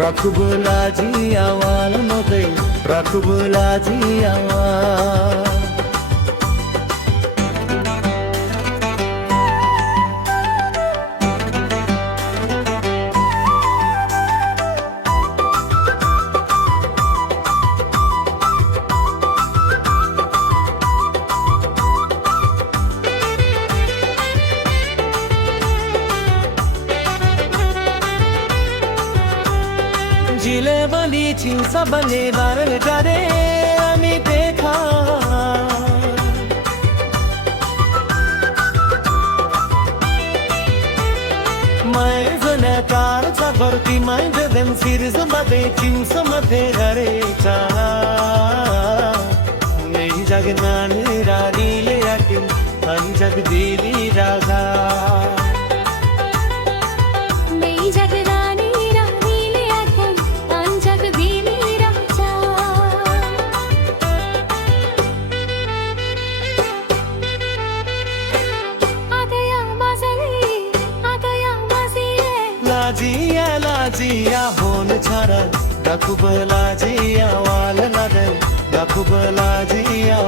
রাখব লাজিয়া ওয়াল নদে রাখব লাজিয়া जिले बनी चिंसा बने बारल करे আমি দেখা मैं जने कार चावरती मैं जदम सिर समदे चिंसा मधे घरे चा नहीं जगना रानी ले आके हम जग देवी रागा লাজিয়া লাজিয়া হন ছাড়া রাখব লাজিয়া ওয়াল নদে রাখব লাজিয়া